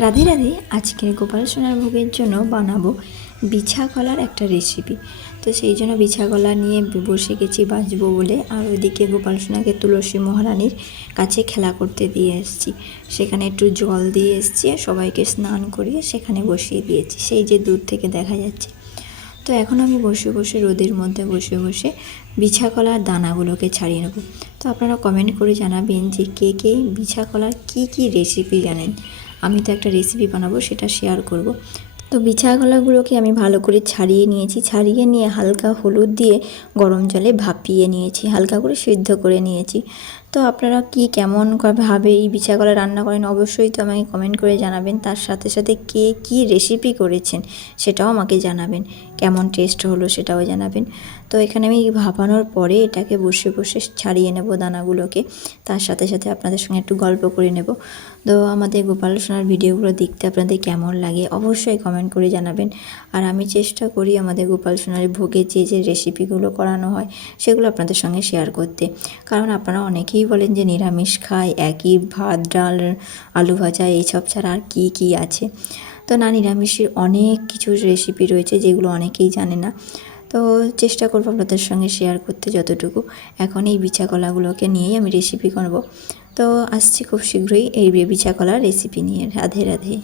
রাধে রাধে। আজকের গোপাল সোনার ভোগের জন্য বানাবো বিছা কলার একটা রেসিপি। তো সেই জন্য বিছা কলা নিয়ে বসে গেছি বাজবো বলে। আর ওইদিকে গোপাল সোনাকে তুলসী মহারানীর কাছে খেলা করতে দিয়ে এসেছি। সেখানে একটু জল দিয়ে এসেছি, সবাইকে স্নান করিয়ে সেখানে বসিয়ে দিয়েছি, সেই যে দূর থেকে দেখা যাচ্ছে। তো এখন আমি বসে বসে রোদের মধ্যে বসে বসে বিছা কলার দানাগুলোকে ছাড়িয়ে নেব। তো আপনারা কমেন্ট করে জানাবেন যে কে কে বিছা কলার কী রেসিপি জানেন। আমি তো একটা রেসিপি বানাবো, সেটা শেয়ার করব। তো বিছা কলাগুলোকে আমি ভালো করে ছাড়িয়ে নিয়েছি, ছাড়িয়ে নিয়ে হালকা হলুদ দিয়ে গরম জলে ভাপিয়ে নিয়েছি, হালকা করে সিদ্ধ করে নিয়েছি। তো আপনারা কি কেমন ভাবে এই বিছা কলা রান্না করেন অবশ্যই তো আমাকে কমেন্ট করে জানাবেন। তার সাথে সাথে কে কী রেসিপি করেছেন সেটাও আমাকে জানাবেন, কেমন টেস্ট হলো সেটাও জানাবেন। তো এখানে আমি ভাপানোর পরে এটাকে বসে বসে ছাড়িয়ে নেব দানাগুলোকে। তার সাথে সাথে আপনাদের সঙ্গে একটু গল্প করে নেব। তো আমাদের গোপাল সোনার ভিডিওগুলো দেখতে আপনাদের কেমন লাগে অবশ্যই কমেন্ট করে জানাবেন। আর আমি চেষ্টা করি আমাদের গোপাল সোনার ভোগে যে রেসিপিগুলো করানো হয় সেগুলো আপনাদের সঙ্গে শেয়ার করতে। কারণ আপনারা অনেকেই বলেন যে নিরামিষ খায়, একই ভাত ডাল আলু ভাজা এইসব ছাড়া আর কী আছে। তো না, নিরামিষের অনেক কিছু রেসিপি রয়েছে যেগুলো অনেকেই জানে না। তো চেষ্টা করবো আপনাদের সঙ্গে শেয়ার করতে যতটুকু। এখন এই বিছা কলাগুলোকে নিয়েই আমি রেসিপি করব। তো আসছি খুব শীঘ্রই এই বিছা কলার রেসিপি নিয়ে। রাধে রাধে।